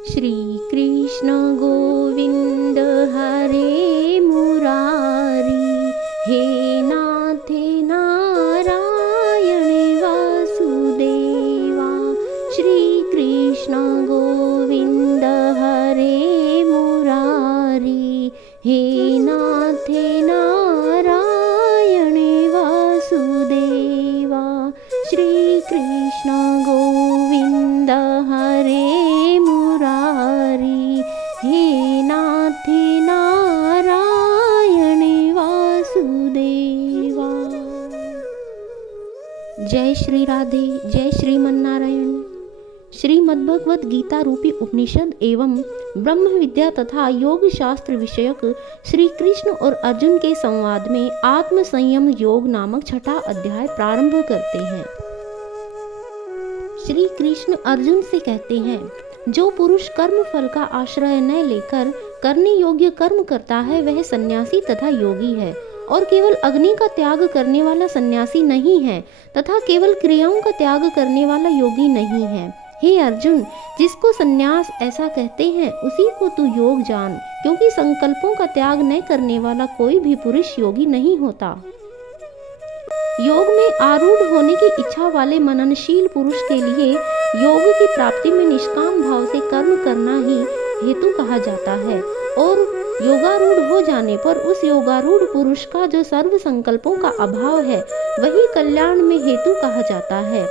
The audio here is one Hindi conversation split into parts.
श्री कृष्ण गोविंद हरे मुरारी, हे नाथ नारायण वासुदेवा। श्री कृष्ण गोविंद हरे मुरारी, हे नाथ नारायण वासुदेवा। श्री कृष्ण गोविंद हरे मुरारी, हे नाथ नारायण वासुदेवा। जय श्री राधे, जय श्रीमन नारायण। श्रीमद्भगवत गीता रूपी उपनिषद एवं ब्रह्म विद्या तथा योग शास्त्र विषयक श्री कृष्ण और अर्जुन के संवाद में आत्म संयम योग नामक छठा अध्याय प्रारंभ करते हैं। श्री कृष्ण अर्जुन से कहते हैं, जो पुरुष कर्म फल का आश्रय न लेकर करने योग्य कर्म करता है वह सन्यासी तथा योगी है, और केवल अग्नि का त्याग करने वाला सन्यासी नहीं है तथा केवल क्रियाओं का त्याग करने वाला योगी नहीं है। हे अर्जुन, जिसको सन्यास ऐसा कहते हैं उसी को तू योग जान, क्योंकि संकल्पों का त्याग न करने वाला कोई भी पुरुष योगी नहीं होता। योग में आरूढ़ होने की इच्छा वाले मननशील पुरुष के लिए योग की प्राप्ति में निष्काम भाव से कर्म करना ही हेतु कहा जाता है, और योगारूढ़ हो जाने पर उस योगारूढ़ पुरुष का जो सर्व संकल्पों का अभाव है वही कल्याण में हेतु कहा जाता है।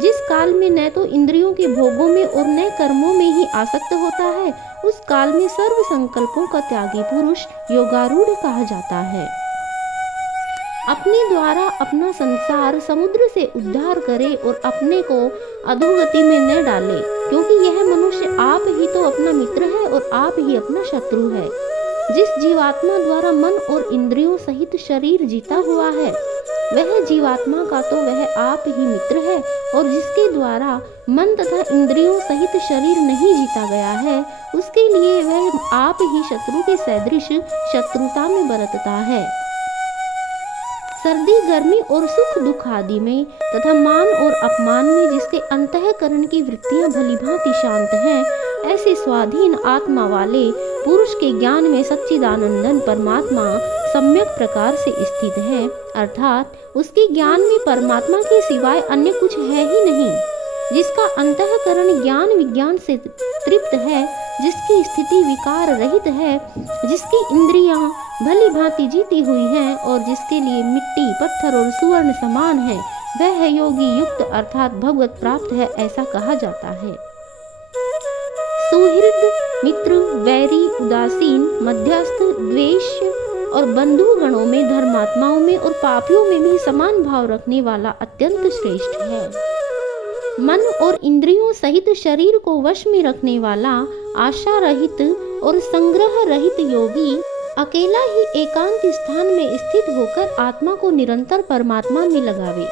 जिस काल में न तो इंद्रियों के भोगों में और न कर्मों में ही आसक्त होता है, उस काल में सर्व संकल्पों का त्यागी पुरुष योगारूढ़ कहा जाता है। अपने द्वारा अपना संसार समुद्र से उद्धार करे और अपने को अधोगति में न डाले, क्योंकि यह मनुष्य आप ही तो अपना मित्र है और आप ही अपना शत्रु है। जिस जीवात्मा द्वारा मन और इंद्रियों सहित शरीर जीता हुआ है वह जीवात्मा का तो वह आप ही मित्र है, और जिसके द्वारा मन तथा इंद्रियों सहित शरीर नहीं जीता गया है उसके लिए वह आप ही शत्रु के सदृश शत्रुता में बरतता है। सर्दी गर्मी और सुख दुख आदि में तथा मान और अपमान में जिसके अंतःकरण की वृत्तियां भलीभांति शांत हैं, ऐसे स्वाधीन आत्मा वाले पुरुष के ज्ञान में सच्चिदानंदन परमात्मा सम्यक प्रकार से स्थित है, अर्थात उसके ज्ञान में परमात्मा के सिवाय अन्य कुछ है ही नहीं। जिसका अंतःकरण ज्ञान विज्ञान से तृप्त है, जिसकी स्थिति विकार रहित है, जिसकी इंद्रियां भली भांति जीती हुई हैं और जिसके लिए मिट्टी पत्थर और सुवर्ण समान है, वह है योगी युक्त अर्थात भगवत प्राप्त है, ऐसा कहा जाता है। सुहृद मित्र वैरी उदासीन मध्यस्थ द्वेष और बंधु गणों में धर्मात्माओं में और पापियों में भी समान भाव रखने वाला अत्यंत श्रेष्ठ है। मन और इंद्रियों सहित शरीर को वश में रखने वाला आशा रहित और संग्रह रहित योगी अकेला ही एकांत स्थान में स्थित होकर आत्मा को निरंतर परमात्मा में लगावे।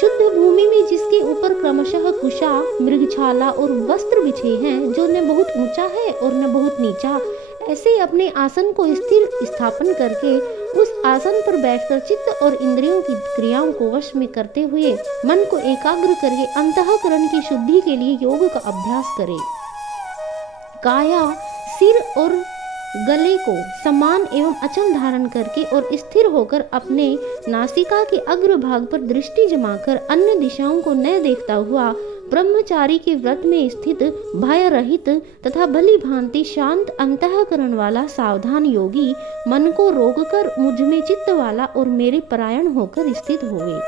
शुद्ध भूमि में जिसके ऊपर क्रमशः कुशा मृगछाला और वस्त्र बिछे हैं, जो न बहुत ऊंचा है और न बहुत नीचा, ऐसे अपने आसन को स्थिर स्थापन करके उस आसन पर बैठकर चित्त और इंद्रियों की क्रियाओं को वश में करते हुए मन को एकाग्र करके अंतःकरण की शुद्धि के लिए योग का अभ्यास करे। काया सिर और गले को समान एवं अचल धारण करके और स्थिर होकर अपने नासिका के अग्र भाग पर दृष्टि जमाकर अन्य दिशाओं को न देखता हुआ ब्रह्मचारी के व्रत में स्थित भय रहित तथा भली भांति शांत अंतःकरण वाला सावधान योगी मन को रोककर मुझ में चित्त वाला और मेरे परायण होकर स्थित होवे।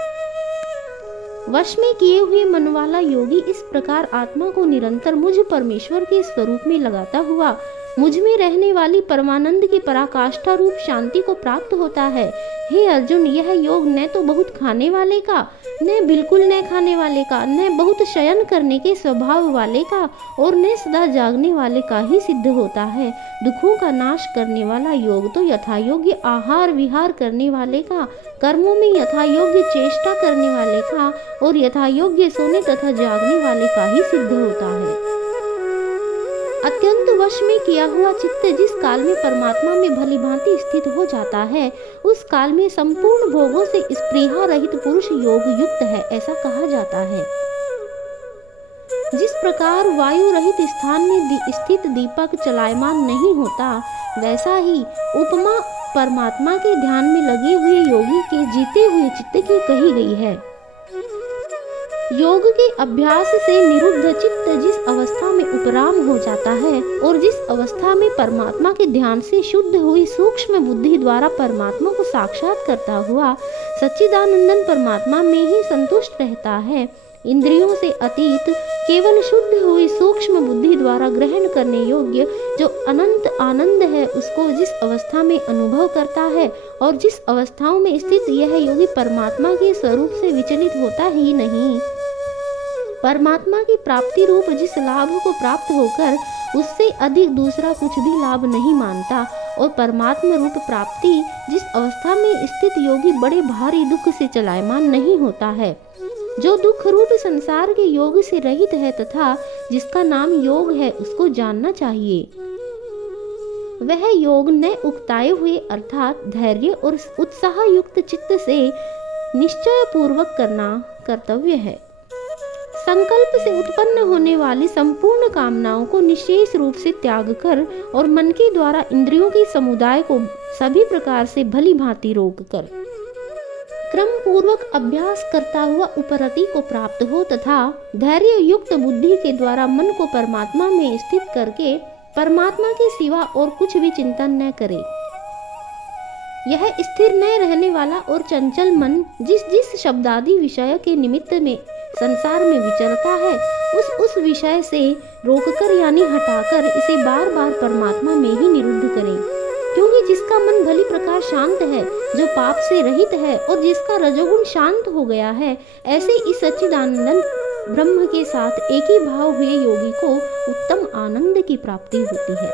वश में किए हुए मन वाला योगी इस प्रकार आत्मा को निरंतर मुझ परमेश्वर के स्वरूप में लगाता हुआ मुझ में रहने वाली परमानंद की पराकाष्ठा रूप शांति को प्राप्त होता है। हे अर्जुन, यह योग न तो बहुत खाने वाले का, न बिल्कुल न खाने वाले का, न बहुत शयन करने के स्वभाव वाले का और न सदा जागने वाले का ही सिद्ध होता है। दुखों का नाश करने वाला योग तो यथायोग्य आहार विहार करने वाले का, कर्मों में यथायोग्य चेष्टा करने वाले का और यथायोग्य सोने तथा जागने वाले का ही सिद्ध होता है। अत्यंत वश में किया हुआ चित्त जिस काल में परमात्मा में भली भांति स्थित हो जाता है, उस काल में संपूर्ण भोगों से स्पृहा रहित पुरुष योग युक्त है, ऐसा कहा जाता है। जिस प्रकार वायु रहित स्थान में स्थित दीपक चलायमान नहीं होता, वैसा ही उपमा परमात्मा के ध्यान में लगे हुए योगी के जीते हुए चित्त की कही गई है। योग के अभ्यास से निरुद्ध चित्त जिस अवस्था में उपराम हो जाता है और जिस अवस्था में परमात्मा के ध्यान से शुद्ध हुई सूक्ष्म बुद्धि द्वारा परमात्मा को साक्षात करता हुआ सच्चिदानंदन परमात्मा में ही संतुष्ट रहता है, इंद्रियों से अतीत केवल शुद्ध हुई सूक्ष्म बुद्धि द्वारा ग्रहण करने योग्य जो अनंत आनंद है, उसको जिस अवस्था में अनुभव करता है और जिस अवस्थाओं में स्थित यह योगी परमात्मा के स्वरूप से विचलित होता ही नहीं, परमात्मा की प्राप्ति रूप जिस लाभ को प्राप्त होकर उससे अधिक दूसरा कुछ भी लाभ नहीं मानता और परमात्मा रूप प्राप्ति जिस अवस्था में स्थित योगी बड़े भारी दुख से चलायमान नहीं होता है, जो दुख रूप संसार के योग से रहित है तथा जिसका नाम योग है, उसको जानना चाहिए। वह योग न उकताए हुए अर्थात धैर्य और उत्साह युक्त चित्त से निश्चय पूर्वक करना कर्तव्य है। संकल्प से उत्पन्न होने वाली संपूर्ण कामनाओं को निशेष रूप से त्याग कर और मन के द्वारा इंद्रियों के समुदाय को सभी प्रकार से भली भांति रोक कर क्रम पूर्वक अभ्यास करता हुआ उपरति को प्राप्त हो तथा धैर्य युक्त बुद्धि के द्वारा मन को परमात्मा में स्थित करके परमात्मा के सिवा और कुछ भी चिंतन न करे। यह स्थिर न रहने वाला और चंचल मन जिस जिस शब्दादि विषय के निमित्त में संसार में विचरता है, उस विषय से रोककर यानी हटाकर इसे बार बार परमात्मा में ही निरुद्ध करें, क्योंकि जिसका मन भली प्रकार शांत है, जो पाप से रहित है और जिसका रजोगुण शांत हो गया है, ऐसे इस सच्चिदानंद ब्रह्म के साथ एक ही भाव हुए योगी को उत्तम आनंद की प्राप्ति होती है।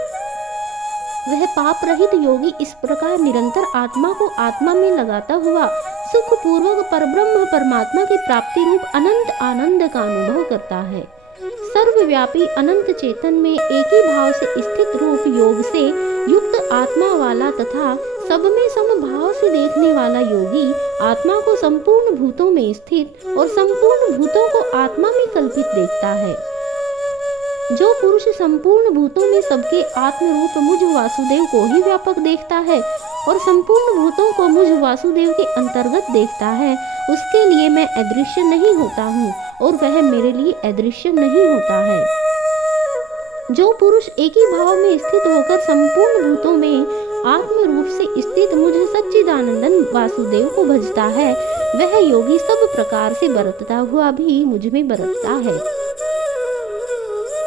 वह पाप रहित योगी इस प्रकार निरंतर आत्मा को आत्मा में लगाता हुआ सुख पूर्वक परब्रह्म परमात्मा की प्राप्ति रूप अनंत आनंद का अनुभव करता है। सर्वव्यापी अनंत चेतन में एक ही भाव से स्थित रूप योग से युक्त आत्मा वाला तथा सब में समभाव से देखने वाला योगी आत्मा को संपूर्ण भूतों में स्थित और संपूर्ण भूतों को आत्मा में कल्पित देखता है। जो पुरुष संपूर्ण भूतों में सबके आत्म रूप मुझ वासुदेव को ही व्यापक देखता है और संपूर्ण भूतों को मुझ वासुदेव के अंतर्गत देखता है, उसके लिए मैं अदृश्य नहीं होता हूँ और वह मेरे लिए अदृश्य नहीं होता है। जो पुरुष एक ही भाव में स्थित होकर संपूर्ण भूतों में आत्म रूप से स्थित मुझ सच्चिदानंदन वासुदेव को भजता है, वह योगी सब प्रकार से बरतता हुआ भी मुझ में बरतता है।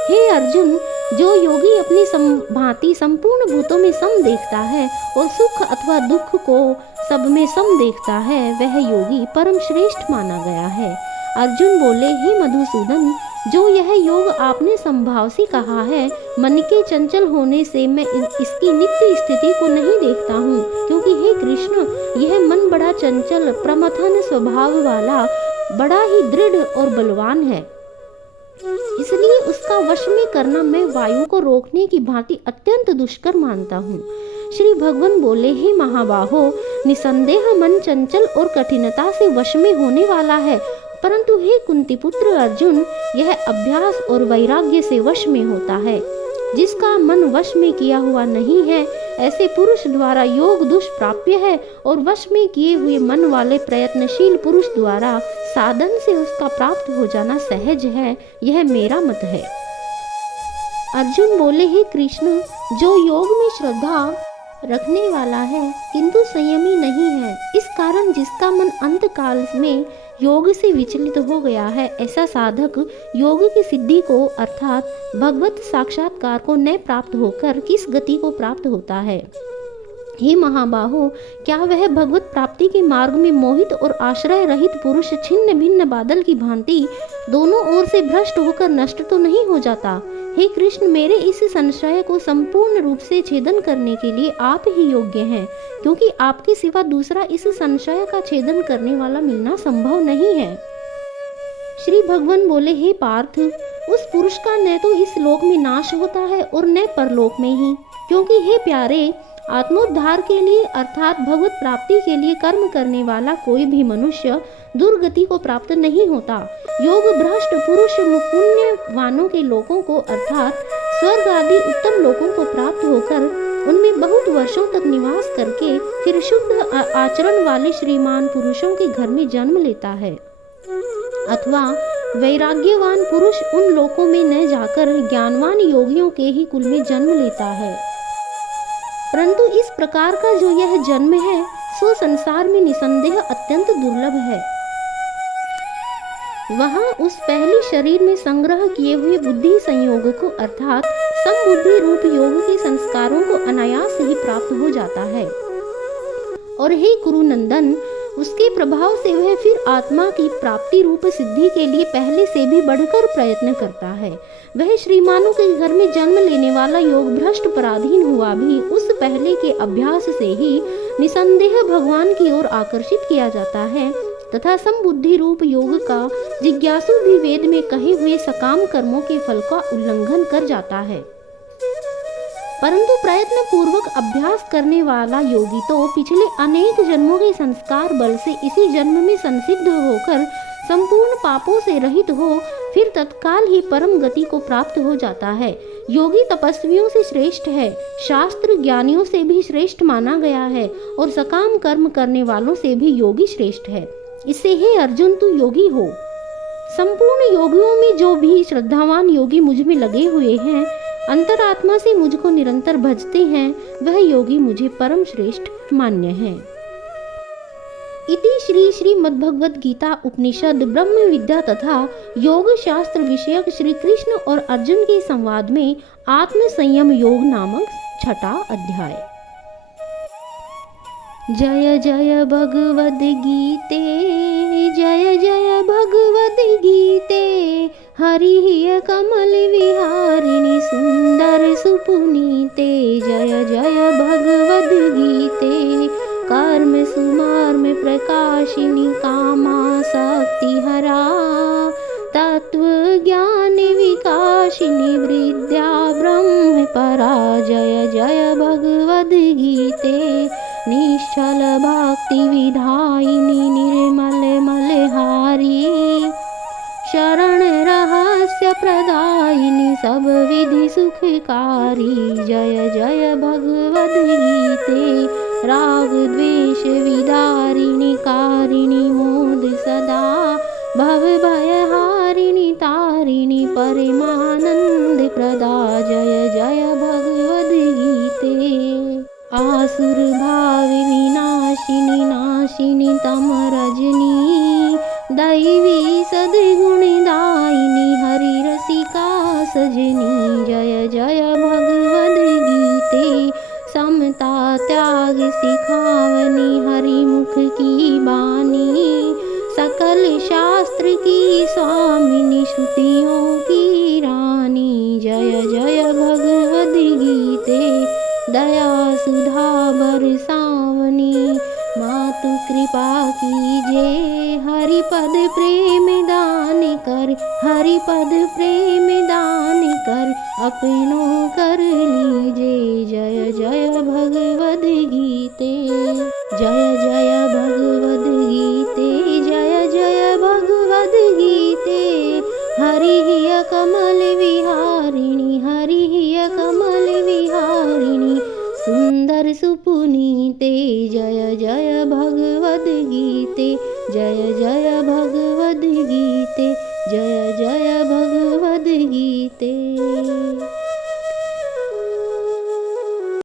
हे अर्जुन, जो योगी अपनी भांति संपूर्ण भूतों में सम देखता है और सुख अथवा दुख को सब में सम देखता है, वह योगी परम श्रेष्ठ माना गया है। अर्जुन बोले, हे मधुसूदन, जो यह योग आपने संभाव से कहा है, मन के चंचल होने से मैं इसकी नित्य स्थिति को नहीं देखता हूँ, क्योंकि हे कृष्ण, यह मन बड़ा चंचल प्रमथन स्वभाव वाला बड़ा ही दृढ़ और बलवान है, इसलिए उसका वश में करना मैं वायु को रोकने की भांति अत्यंत दुष्कर मानता हूँ। श्री भगवान बोले, हे महाबाहो, निसंदेह मन चंचल और कठिनता से वश में होने वाला है, परंतु हे कुंती पुत्र अर्जुन, यह अभ्यास और वैराग्य से वश में होता है। जिसका मन वश में किया हुआ नहीं है, ऐसे पुरुष द्वारा योग दुष्प्राप्य है और वश में किए हुए मन वाले प्रयत्नशील पुरुष द्वारा साधन से उसका प्राप्त हो जाना सहज है, यह मेरा मत है। अर्जुन बोले, हे कृष्ण, जो योग में श्रद्धा रखने वाला है किंतु संयमी नहीं है, इस कारण जिसका मन अंत काल में योग से विचलित हो गया है, ऐसा साधक योग की सिद्धि को अर्थात भगवत साक्षात्कार को न प्राप्त होकर किस गति को प्राप्त होता है। हे महाबाहो, क्या वह भगवत प्राप्ति के मार्ग में मोहित और आश्रय रहित पुरुष छिन्न भिन्न बादल की भांति दोनों ओर से भ्रष्ट होकर नष्ट तो नहीं हो जाता? हे कृष्ण, मेरे इस संशय को संपूर्ण रूप से छेदन करने के लिए आप ही योग्य हैं, क्योंकि आपके सिवा दूसरा इस संशय का छेदन करने वाला मिलना संभव नहीं है। श्री भगवान बोले, हे पार्थ, उस पुरुष का न तो इस लोक में नाश होता है और न परलोक में ही, क्योंकि हे प्यारे, आत्मोद्धार के लिए अर्थात भगवत प्राप्ति के लिए कर्म करने वाला कोई भी मनुष्य दुर्गति को प्राप्त नहीं होता। योग भ्रष्ट पुरुष पुण्यवानों के लोगों को अर्थात स्वर्ग आदि उत्तम लोगों को प्राप्त होकर उनमें बहुत वर्षों तक निवास करके फिर शुद्ध आचरण वाले श्रीमान पुरुषों के घर में जन्म लेता है। अथवा वैराग्यवान पुरुष उन लोकों में न जाकर ज्ञानवान योगियों के ही कुल में जन्म लेता है। परंतु इस प्रकार का जो यह जन्म है सो संसार में निसंदेह अत्यंत दुर्लभ है। वहाँ उस पहले शरीर में संग्रह किए हुए बुद्धि संयोग को अर्थात समबुद्धि रूप योग के संस्कारों को अनायास ही प्राप्त हो जाता है। और हे कुरुनंदन, उसके प्रभाव से वह फिर आत्मा की प्राप्ति रूप सिद्धि के लिए पहले से भी बढ़कर प्रयत्न करता है। वह श्रीमानों के घर में जन्म लेने वाला योग भ्रष्ट पराधीन हुआ भी उस पहले के अभ्यास से ही निसंदेह भगवान की ओर आकर्षित किया जाता है तथा समबुद्धि रूप योग का जिज्ञासु भी वेद में कहे हुए सकाम कर्मों के फल का उल्लंघन कर जाता है। परंतु प्रयत्न पूर्वक अभ्यास करने वाला योगी तो पिछले अनेक जन्मों के संस्कार बल से इसी जन्म में संसिद्ध होकर संपूर्ण पापों से रहित हो फिर तत्काल ही परम गति को प्राप्त हो जाता है। योगी तपस्वियों से श्रेष्ठ है, शास्त्र ज्ञानियों से भी श्रेष्ठ माना गया है और सकाम कर्म करने वालों से भी योगी श्रेष्ठ है। इससे हे अर्जुन, तू योगी हो। संपूर्ण योगियों में जो भी श्रद्धावान योगी मुझ में लगे हुए हैं, अंतरात्मा से मुझको निरंतर भजते हैं, वह योगी मुझे परम श्रेष्ठ मान्य है। इति श्री श्रीमद्भगवद गीता उपनिषद ब्रह्म विद्या तथा योग शास्त्र विषयक श्री कृष्ण और अर्जुन के संवाद में आत्म संयम योग नामक 6वां अध्याय। जय जय भगवद गीते, जय जय भगवद गीते, हरि हिय कमल विहारिणी सुंदर सुपुनीते। जय जय भगवद गीते, कर्म सुमार्म प्रकाशिनी कामासक्ति हरा, तत्व ज्ञान विकासिनी विद्या ब्रह्म परा। जय जय भगवद गीते, निश्चल भक्ति विधायिनी निर्मल मलहारी, शरण रहस्य प्रदायिनी सब विधि सुखकारी। जय जय भगवद गीते, राग द्वेष विदारिणी कारिणी मोद सदा, भव भय हारिणी तारिणी परमानंद प्रदा। जय जय भगवद गीते, आसुर भाव विनाशिनी नाशिनी तम रजनी, दैवी सद्गुण दायिनी हरि रसिका सजनी। जय जय भगवद गीते, समता त्याग सिखावनी हरि मुख की बानी, सकल शास्त्र की स्वामिनी श्रुतियों की रानी। जय जय भगवद गीते, दया सुधा बरसावनी, मातु कृपा कीजे, हरिपद प्रेम दान कर, हरिपद प्रेम दान कर, अपनों कर लीजे। जय जय भगवद गीते, जय जय भगवद गीते, जय जय भगवद गीते, हरि हिय कमल विहारिणी, हरि हिय कमल विहारिणी सुंदर सुपुनीते। जय जय भगवद गीते, जय